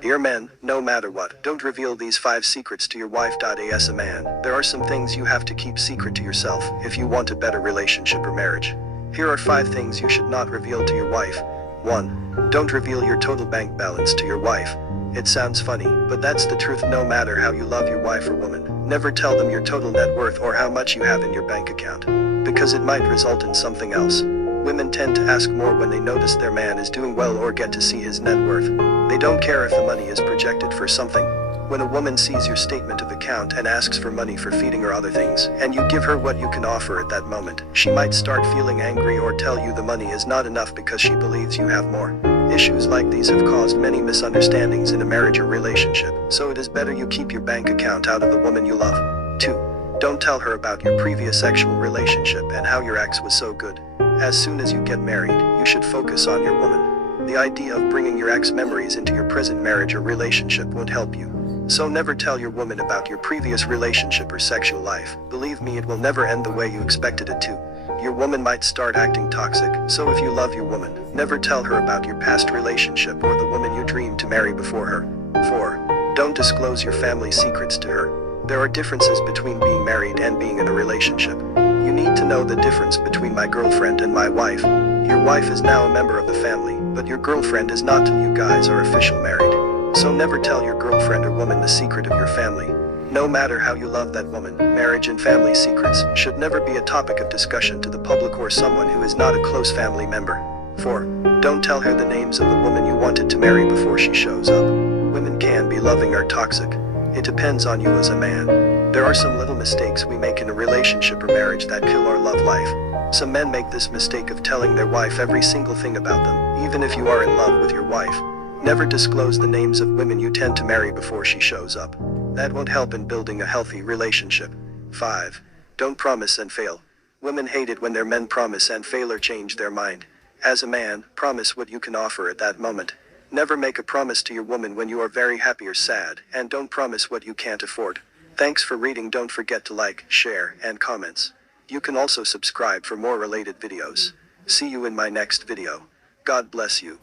Dear men, no matter what, don't reveal these 5 secrets to your wife. As a man, there are some things you have to keep secret to yourself if you want a better relationship or marriage. Here are 5 things you should not reveal to your wife. 1. Don't reveal your total bank balance to your wife. It sounds funny, but that's the truth. No matter how you love your wife or woman, never tell them your total net worth or how much you have in your bank account, because it might result in something else. Women tend to ask more when they notice their man is doing well or get to see his net worth. They don't care if the money is projected for something. When a woman sees your statement of account and asks for money for feeding or other things, and you give her what you can offer at that moment, she might start feeling angry or tell you the money is not enough because she believes you have more. Issues like these have caused many misunderstandings in a marriage or relationship, so it is better you keep your bank account out of the woman you love. 2. Don't tell her about your previous sexual relationship and how your ex was so good. As soon as you get married, you should focus on your woman. The idea of bringing your ex memories into your present marriage or relationship won't help you. So never tell your woman about your previous relationship or sexual life. Believe me, it will never end the way you expected it to. Your woman might start acting toxic, so if you love your woman, never tell her about your past relationship or the woman you dreamed to marry before her. 4. Don't disclose your family secrets to her. There are differences between being married and being in a relationship. You need to know the difference between my girlfriend and my wife. Your wife is now a member of the family, but your girlfriend is not till you guys are officially married. So never tell your girlfriend or woman the secret of your family. No matter how you love that woman, marriage and family secrets should never be a topic of discussion to the public or someone who is not a close family member. 4. Don't tell her the names of the woman you wanted to marry before she shows up. Women can be loving or toxic. It depends on you as a man. There are some little mistakes we make in a relationship or marriage that kill our love life. Some men make this mistake of telling their wife every single thing about them, even if you are in love with your wife. Never disclose the names of women you tend to marry before she shows up. That won't help in building a healthy relationship. 5. Don't promise and fail. Women hate it when their men promise and fail or change their mind. As a man, promise what you can offer at that moment. Never make a promise to your woman when you are very happy or sad, and don't promise what you can't afford. Thanks for reading. Don't forget to like, share, and comments. You can also subscribe for more related videos. See you in my next video. God bless you.